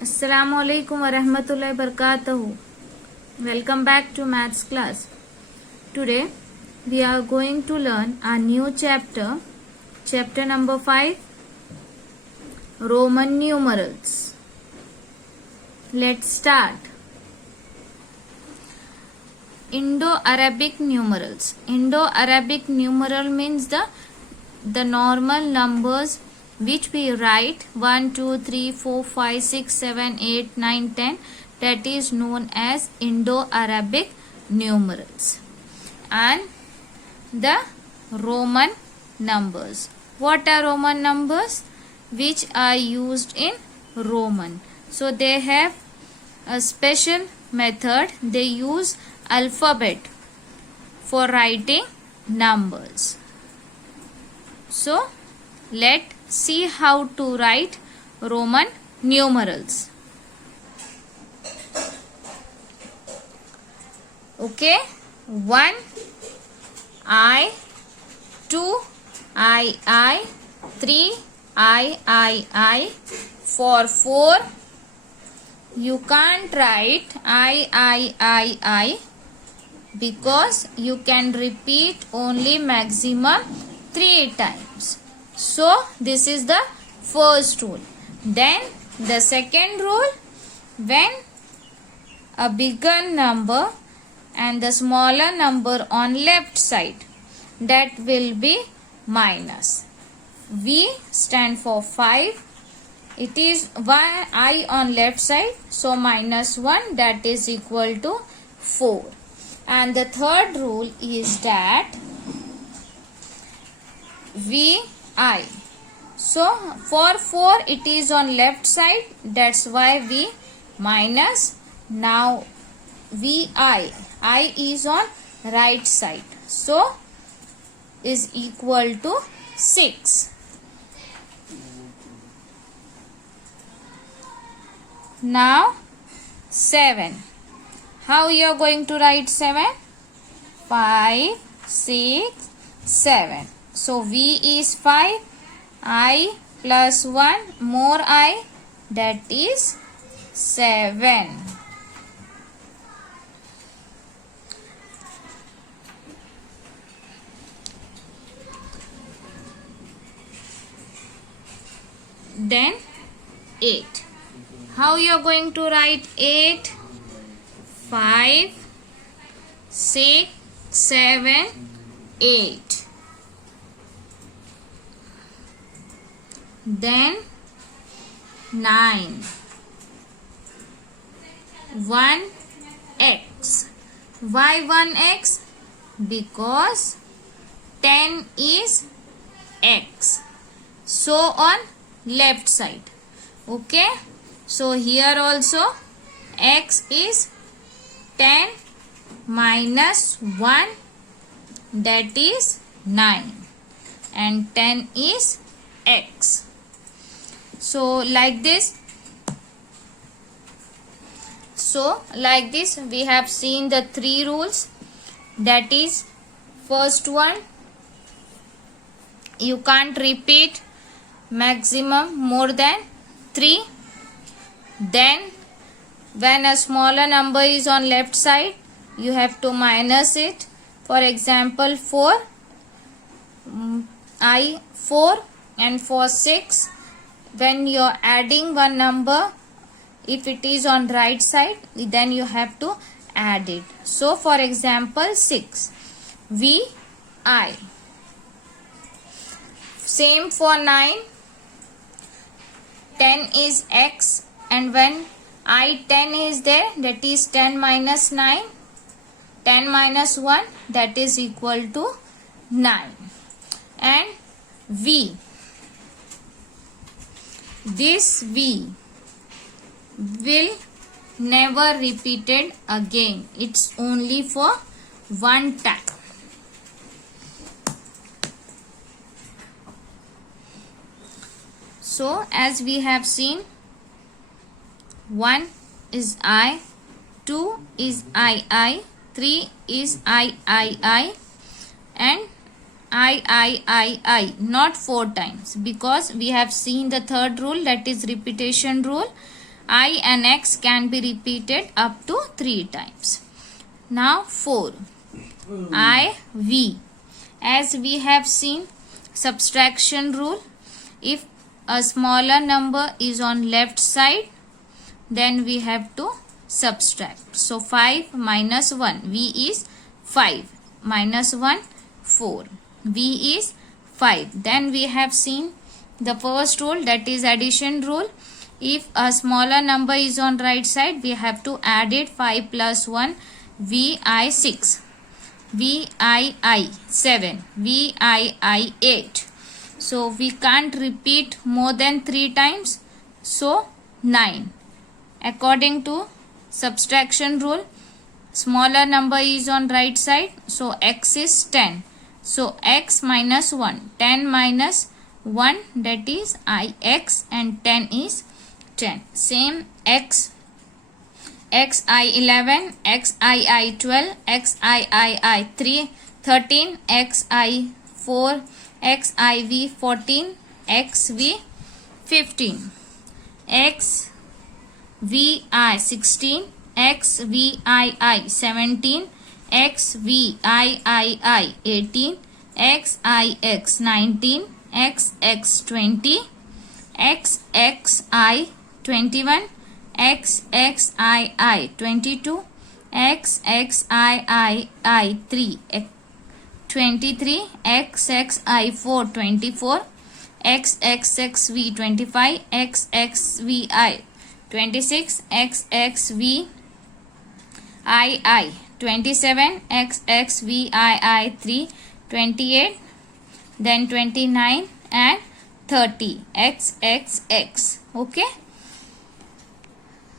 Assalamualaikum warahmatullahi wabarakatuh. Welcome back to maths class. Today we are going to learn a new chapter, chapter number 5, Roman numerals. Let's start. Indo-Arabic numerals. Indo-Arabic numeral means the normal numbers which we write 1, 2, 3, 4, 5, 6, 7, 8, 9, 10. That is known as Indo-Arabic numerals. And the Roman numbers. What are Roman numbers? Which are used in Roman. So they have a special method. They use alphabet for writing numbers. So let's see how to write Roman numerals. Okay, 1 I, 2 I, 3 I. For 4 you can't write I because you can repeat only maximum 3 times. So this is the first rule. Then the second rule, when a bigger number and the smaller number on left side, that will be minus. V stand for 5. It is 1 I on left side, so minus 1, that is equal to 4. And the third rule is that Vi. So for 4 it is on left side, that's why we minus. Now I is on right side, so is equal to 6. Now 7. How you are going to write 7? 5, 6, 7. So V is 5, I plus 1 more I, that is 7. Then 8. How you are going to write 8? 5, 6, 7, 8. Then 9. 1x. Why 1x? Because 10 is x. So on left side. Okay. So here also x is 10 minus 1, that is 9. And 10 is x. So like this. So like this we have seen the 3 rules. That is, first one, you can't repeat maximum more than 3. Then when a smaller number is on left side, you have to minus it. For example, 4 and for 6, when you are adding one number, if it is on right side, then you have to add it. So for example, 6 Vi. Same for 9. 10 is x, and when 10 is there, that is 10 minus 9. 10 minus 1, that is equal to 9. And V. This V will never repeated again. It's only for one time. So as we have seen, 1 is I, 2 is I, 3 is I, and I, not 4 times, because we have seen the third rule, that is repetition rule. I and x can be repeated up to 3 times. Now 4. I, V. As we have seen subtraction rule, if a smaller number is on left side, then we have to subtract. So 5 minus 1, V is 5, minus 1, 4, V is 5. Then we have seen the first rule, that is addition rule. If a smaller number is on right side, we have to add it. 5 plus 1, VI 6, VII 7, VII 8. So we can't repeat more than 3 times. So 9. According to subtraction rule, smaller number is on right side, so x is 10. So x minus 1, 10 minus 1, that is ix, and 10 is 10. Same x, xi 11, xii 12, xii 3, 13, xi 4, xiv 14, xv 15, xvi 16, xvii 17, xvii 18, xix 19, xx 20, xxi 21, xxii 22, xxii 3 23, xxi 4 24, xxxv 25, xxvi 26, xxvii 27, xxvii 3 28, then 29 and 30, xxx. Okay,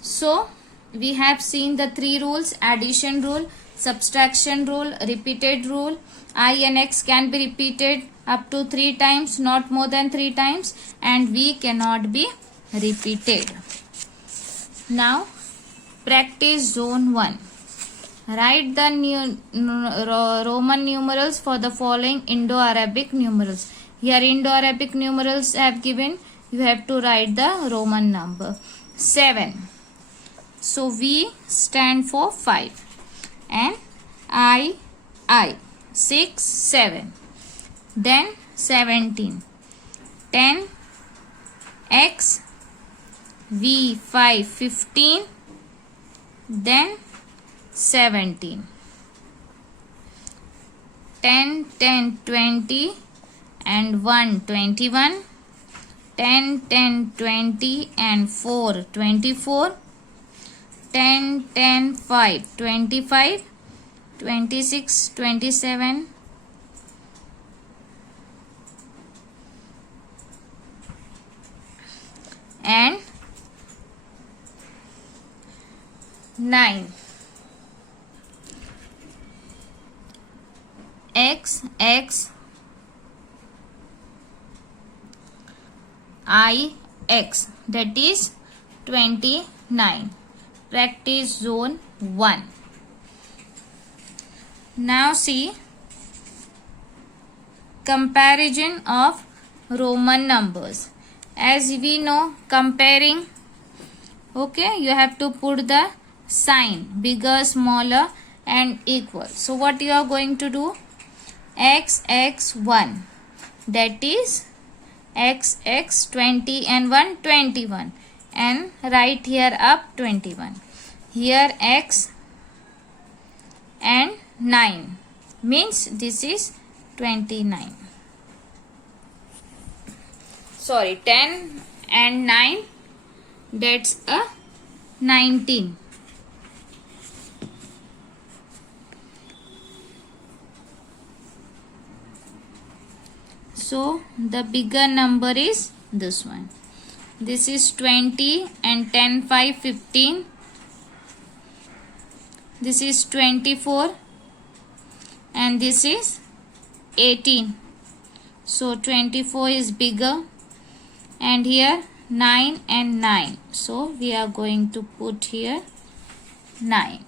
so we have seen the 3 rules: addition rule, subtraction rule, repeated rule. I and x can be repeated up to 3 times, not more than 3 times, and v cannot be repeated. Now practice zone 1. Write the Roman numerals for the following Indo-Arabic numerals. Here Indo-Arabic numerals have given. You have to write the Roman number. 7. So V stand for 5. And I. 6, 7. Then 17. 10. X. V5 15, then 17. 10, 10, 20 and 1 21. 10, 10, 20 and 4 24. 10, 10, 5 25, 26, 27, and 9. X I X, that is 29. Practice zone 1. Now see comparison of Roman numbers. As we know, comparing, okay, you have to put the sign bigger, smaller and equal. So what you are going to do? xx1, that is xx 20 and 1 21, and write here up 21. Here x and 9 means this is 29. Sorry, 10 and 9, that's a 19. So the bigger number is this one. This is 20 and 10 5 15. This is 24 and this is 18. So 24 is bigger, and here 9 and 9. So we are going to put here 9.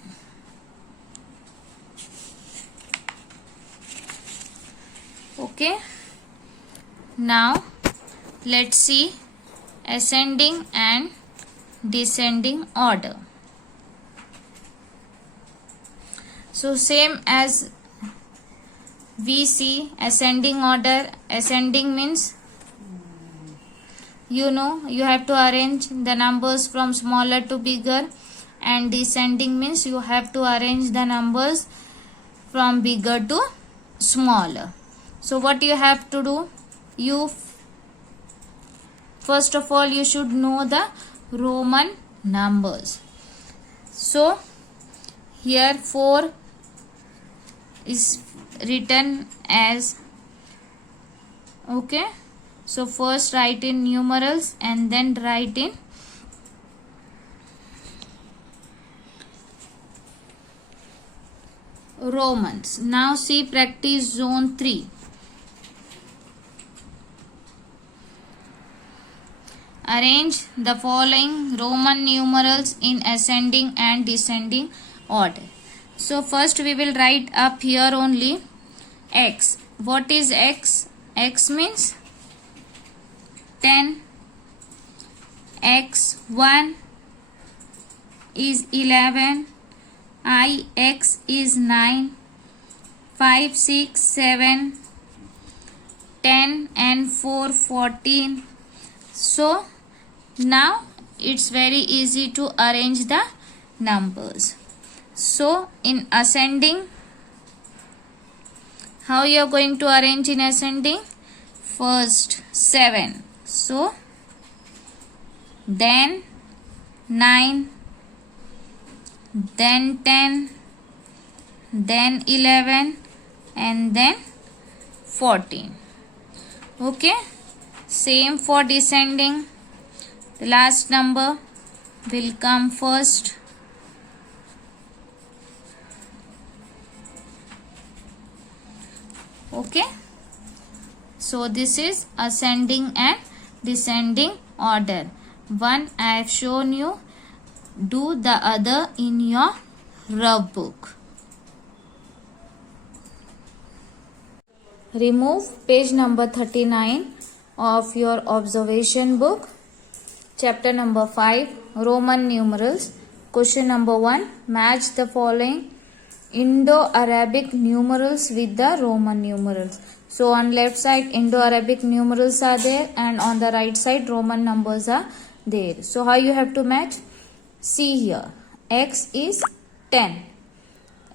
Okay. Now let's see ascending and descending order. So same as we see ascending order. Ascending means you have to arrange the numbers from smaller to bigger, and descending means you have to arrange the numbers from bigger to smaller. So what you have to do, you first of all you should know the Roman numbers. So here 4 is written as, okay, so first write in numerals and then write in Romans. Now see practice zone 3. Arrange the following Roman numerals in ascending and descending order. So first we will write up here only x. What is x? X means 10, x1 is 11, ix is 9, 5, 6, 7, 10 and 4, 14. So now it's very easy to arrange the numbers. So in ascending, how you are going to arrange in ascending? First 7, so then 9, then 10, then 11 and then 14. Okay, same for descending. The last number will come first. Okay, so this is ascending and descending order. One I have shown you, do the other in your rough book. Remove page number 39 of your observation book. Chapter number 5, Roman numerals. Question number 1, match the following Indo-Arabic numerals with the Roman numerals. So on left side Indo-Arabic numerals are there and on the right side Roman numbers are there. So how you have to match? See here, x is 10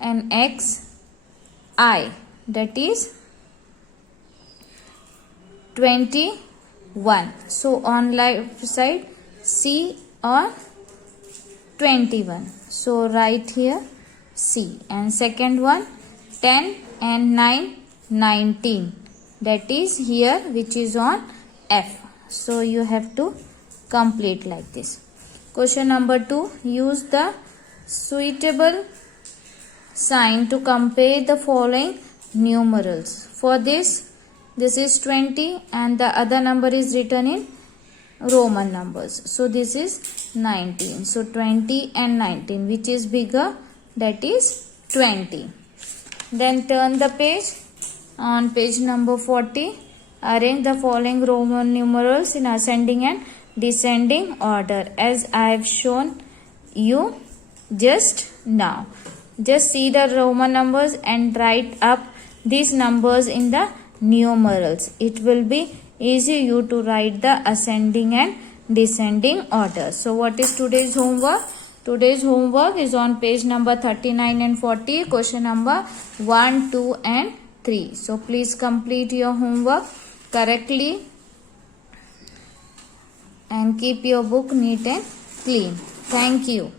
and xi, that is 21. So on left side C or 21. So write here C. And second one 10 and 9, 19. That is here which is on F. So you have to complete like this. Question number 2. Use the suitable sign to compare the following numerals. For this is 20 and the other number is written in Roman numbers. So this is 19. So 20 and 19, which is bigger? That is 20. Then turn the page. On page number 40, arrange the following Roman numerals in ascending and descending order as I have shown you just now. Just see the Roman numbers and write up these numbers in the numerals. It will be easy you to write the ascending and descending order. So what is today's homework? Today's homework is on page number 39 and 40, question number 1, 2 and 3. So please complete your homework correctly and keep your book neat and clean. Thank you.